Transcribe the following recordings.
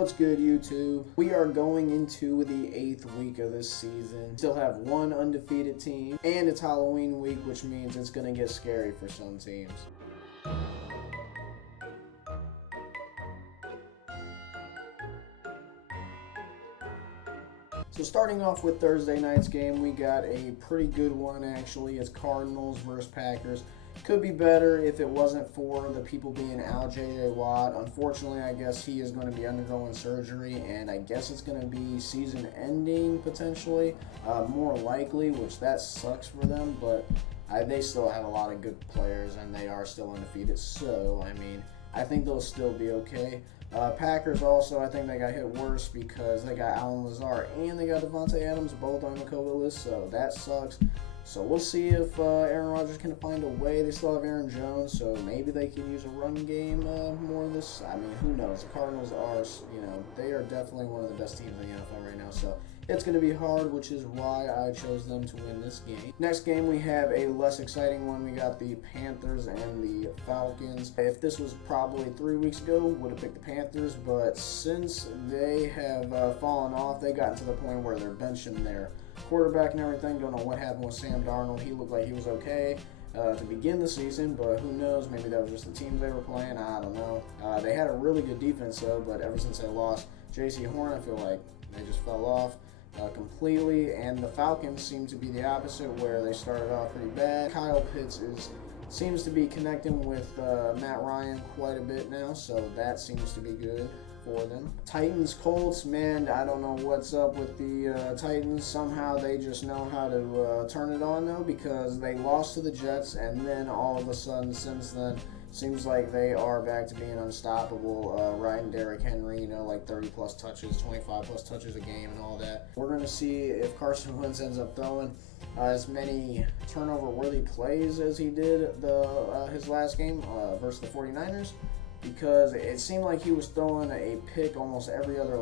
What's good, YouTube? We are going into the 8th week of this season. Still have one undefeated team, and it's Halloween week, which means it's going to get scary for some teams. So starting off with Thursday night's game, we got a pretty good one actually. It's Cardinals versus Packers. Could be better if it wasn't for the people being out J.J. Watt. Unfortunately, I guess he is going to be undergoing surgery, and I guess it's going to be season-ending potentially, more likely, which that sucks for them, but they still have a lot of good players, and they are still undefeated, so, I mean, I think they'll still be okay. Packers also, I think they got hit worse because they got Allen Lazard and they got Davante Adams both on the COVID list, so that sucks. So we'll see if Aaron Rodgers can find a way. They still have Aaron Jones, so maybe they can use a run game more this. I mean, who knows? The Cardinals are, they are definitely one of the best teams in the NFL right now, so it's going to be hard, which is why I chose them to win this game. Next game, we have a less exciting one. We got the Panthers and the Falcons. If this was probably 3 weeks ago, would have picked the Panthers, but since they have fallen off, they gotten to the point where they're benching their quarterback and everything. Don't know what happened with Sam Darnold. He looked like he was okay to begin the season, but who knows? Maybe that was just the teams they were playing. I don't know. They had a really good defense, though, but ever since they lost J.C. Horn, I feel like they just fell off completely, and the Falcons seem to be the opposite, where they started off pretty bad. Kyle Pitts seems to be connecting with Matt Ryan quite a bit now, so that seems to be good for them. Titans, Colts, man, I don't know what's up with the Titans. Somehow they just know how to turn it on, though, because they lost to the Jets, and then all of a sudden, since then, seems like they are back to being unstoppable, riding Derrick Henry, like 30-plus touches, 25-plus touches a game and all that. We're going to see if Carson Wentz ends up throwing as many turnover-worthy plays as he did his last game versus the 49ers, because it seemed like he was throwing a pick almost every other,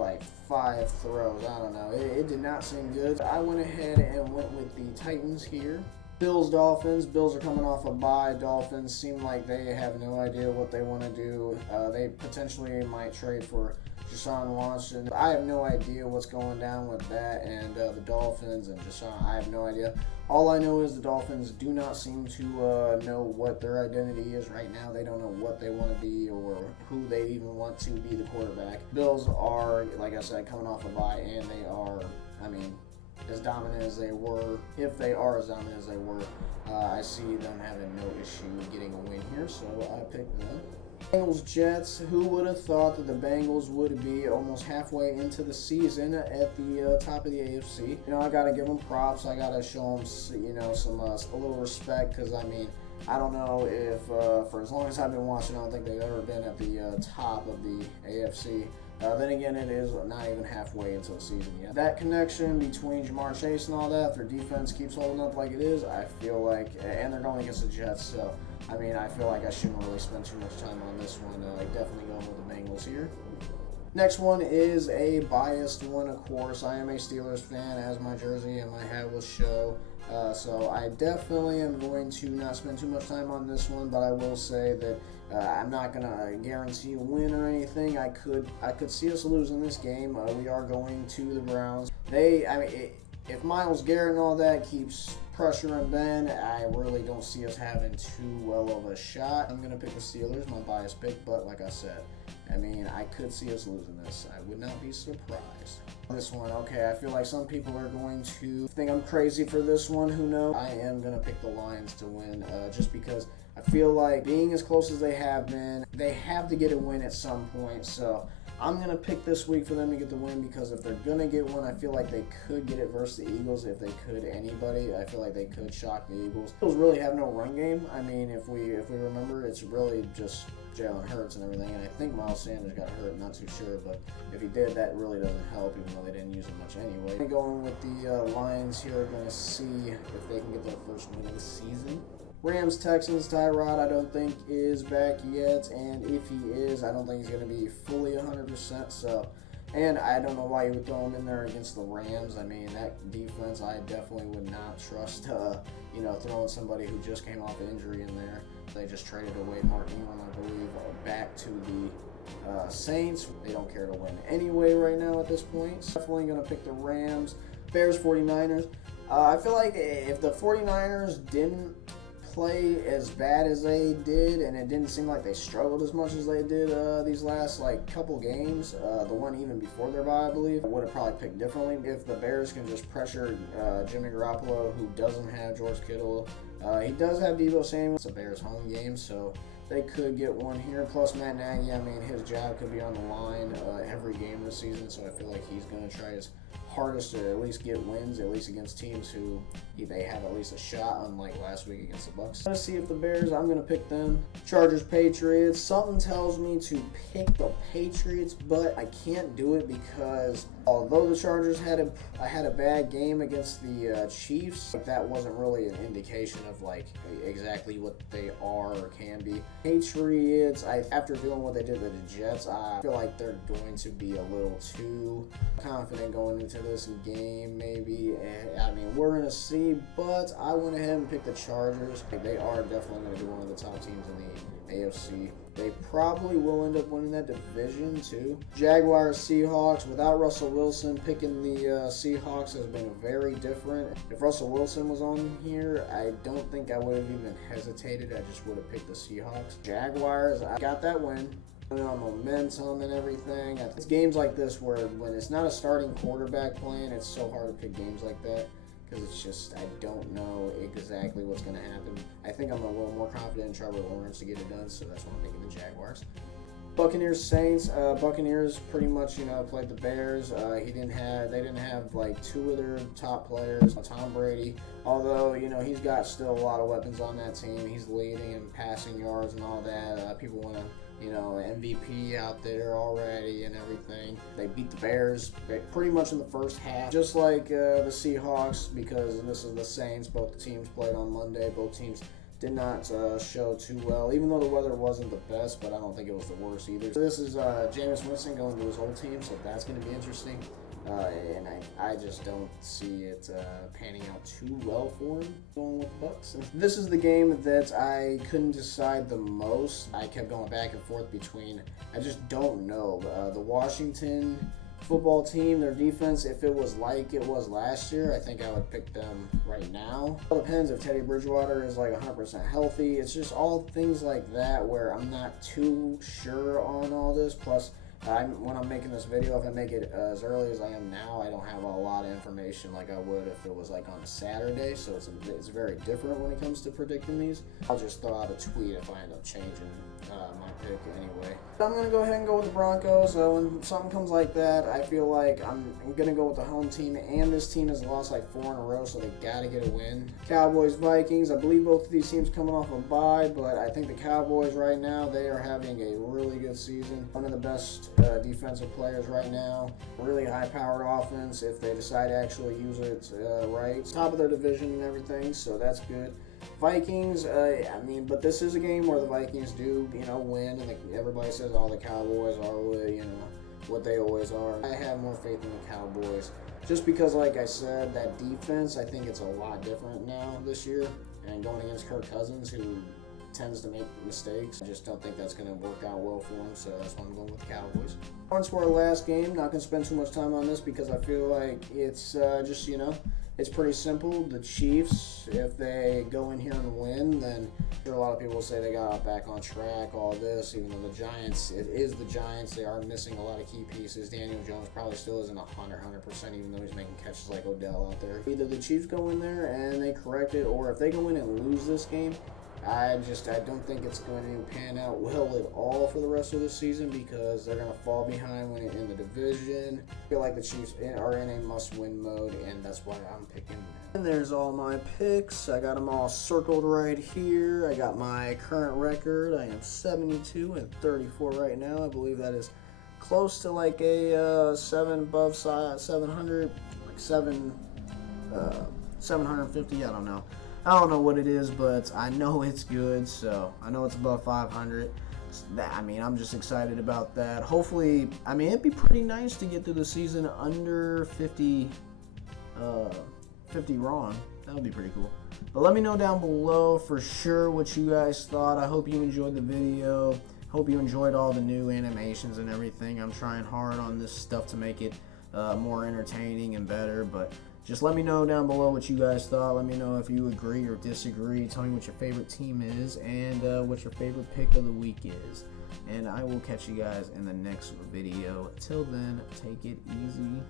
5 throws. I don't know. It did not seem good. I went ahead and went with the Titans here. Bills, Dolphins. Bills are coming off a bye. Dolphins seem like they have no idea what they want to do. They potentially might trade for Deshaun Watson. I have no idea what's going down with that and the Dolphins and Deshaun. I have no idea. All I know is the Dolphins do not seem to know what their identity is right now. They don't know what they want to be or who they even want to be the quarterback. Bills are, like I said, coming off a bye, and they are, as dominant as they were. If they are as dominant as they were, I see them having no issue getting a win here, so I picked them. Bengals, Jets. Who would have thought that the Bengals would be almost halfway into the season at the top of the AFC? I got to give them props. I got to show them, a little respect, because, I don't know if, for as long as I've been watching, I don't think they've ever been at the top of the AFC. Then again, it is not even halfway into the season yet. That connection between Jamar Chase and all that, if their defense keeps holding up like it is, I feel like, and they're going against the Jets, so, I feel like I shouldn't really spend too much time on this one. Definitely going with the Bengals here. Next one is a biased one, of course. I am a Steelers fan, as my jersey and my hat will show. So I definitely am going to not spend too much time on this one, but I will say that I'm not going to guarantee a win or anything. I could see us losing this game. We are going to the Browns. If Myles Garrett and all that keeps pressuring Ben, I really don't see us having too well of a shot. I'm going to pick the Steelers, my biased pick, but like I said, I could see us losing this. I would not be surprised. This one, okay, I feel like some people are going to think I'm crazy for this one. Who knows? I am going to pick the Lions to win just because I feel like being as close as they have been, they have to get a win at some point. So I'm going to pick this week for them to get the win, because if they're going to get one, I feel like they could get it versus the Eagles. If they could anybody, I feel like they could shock the Eagles. Eagles really have no run game. If we remember, it's really just Jalen Hurts and everything, and I think Miles Sanders got hurt, I'm not too sure, but if he did, that really doesn't help, even though they didn't use him much anyway. Going with the Lions here, going to see if they can get their first win of the season. Rams, Texans, Tyrod I don't think is back yet, and if he is, I don't think he's going to be fully 100%, so, and I don't know why you would throw him in there against the Rams. That defense, I definitely would not trust, throwing somebody who just came off injury in there. They just traded away Mark Ingram, I believe, back to the Saints. They don't care to win anyway right now at this point. Definitely going to pick the Rams. Bears, 49ers. I feel like if the 49ers didn't play as bad as they did, and it didn't seem like they struggled as much as they did these last couple games, the one even before their bye, I believe, I would have probably picked differently. If the Bears can just pressure Jimmy Garoppolo, who doesn't have George Kittle, he does have Deebo Samuel. It's a Bears home game, so they could get one here. Plus Matt Nagy, I mean, his job could be on the line every game this season, so I feel like he's going to try his hardest to at least get wins, at least against teams who they have at least a shot, unlike last week against the Bucks. Let's see if the Bears, I'm going to pick them. Chargers, Patriots. Something tells me to pick the Patriots, but I can't do it because although the Chargers had a bad game against the Chiefs, that wasn't really an indication of exactly what they are or can be. Patriots, after doing what they did to the Jets, I feel like they're going to be a little too confident going into this game, maybe. I mean, we're going to see, but I went ahead and picked the Chargers. They are definitely going to be one of the top teams in the AFC. They probably will end up winning that division too. Jaguars, Seahawks. Without Russell Wilson, picking the Seahawks has been very different. If Russell Wilson was on here, I don't think I would have even hesitated. I just would have picked the Seahawks. Jaguars, I got that win. Momentum and everything. It's games like this where when it's not a starting quarterback playing, it's so hard to pick games like that because it's just, I don't know exactly what's going to happen. I think I'm a little more confident in Trevor Lawrence to get it done, so that's why I'm picking the Jaguars. Buccaneers, Saints. Buccaneers pretty much, played the Bears. They didn't have two of their top players. Tom Brady, although he's got still a lot of weapons on that team. He's leading in passing yards and all that. People want to. MVP out there already and everything. They beat the Bears pretty much in the first half, just like the Seahawks, because this is the Saints. Both teams played on Monday. Both teams did not show too well, even though the weather wasn't the best, but I don't think it was the worst either. So this is Jameis Winston going to his old team, so that's going to be interesting. And I just don't see it panning out too well for him going with the Bucks. This is the game that I couldn't decide the most. I kept going back and forth between, I just don't know. The Washington football team, their defense, if it was like it was last year, I think I would pick them right now. It depends if Teddy Bridgewater is 100% healthy. It's just all things like that where I'm not too sure on all this. Plus, when I'm making this video, if I make it as early as I am now, I don't have a lot of information like I would if it was on a Saturday, so it's very different when it comes to predicting these. I'll just throw out a tweet if I end up changing my pick anyway. I'm going to go ahead and go with the Broncos. When something comes like that, I feel like I'm going to go with the home team, and this team has lost 4 in a row, so they got to get a win. Cowboys, Vikings. I believe both of these teams coming off a bye, but I think the Cowboys right now, they are having a really good season. One of the best defensive players right now. Really high-powered offense if they decide to actually use it right. Top of their division and everything, so that's good. Vikings, but this is a game where the Vikings do, win, and everybody says all the Cowboys are, what they always are. I have more faith in the Cowboys, just because, like I said, that defense, I think it's a lot different now this year, and going against Kirk Cousins, who tends to make mistakes. I just don't think that's going to work out well for him, so that's why I'm going with the Cowboys. On to our last game. Not going to spend too much time on this because I feel like it's just, it's pretty simple. The Chiefs, if they go in here and win, then a lot of people will say they got back on track, all this, even though the Giants, it is the Giants. They are missing a lot of key pieces. Daniel Jones probably still isn't 100%, even though he's making catches like Odell out there. Either the Chiefs go in there and they correct it, or if they go in and lose this game, I don't think it's going to pan out well at all for the rest of the season because they're going to fall behind when in the division. I feel like the Chiefs are in a must-win mode, and that's why I'm picking them. And there's all my picks. I got them all circled right here. I got my current record. I am 72-34 right now. I believe that is close to a 700, 750. I don't know. I don't know what it is, but I know it's good, so I know it's above 500. I'm just excited about that. Hopefully, it'd be pretty nice to get through the season under 50 wrong. That would be pretty cool. But let me know down below for sure what you guys thought. I hope you enjoyed the video. Hope you enjoyed all the new animations and everything. I'm trying hard on this stuff to make it more entertaining and better, but just let me know down below what you guys thought. Let me know if you agree or disagree. Tell me what your favorite team is and what your favorite pick of the week is. And I will catch you guys in the next video. Till then, take it easy.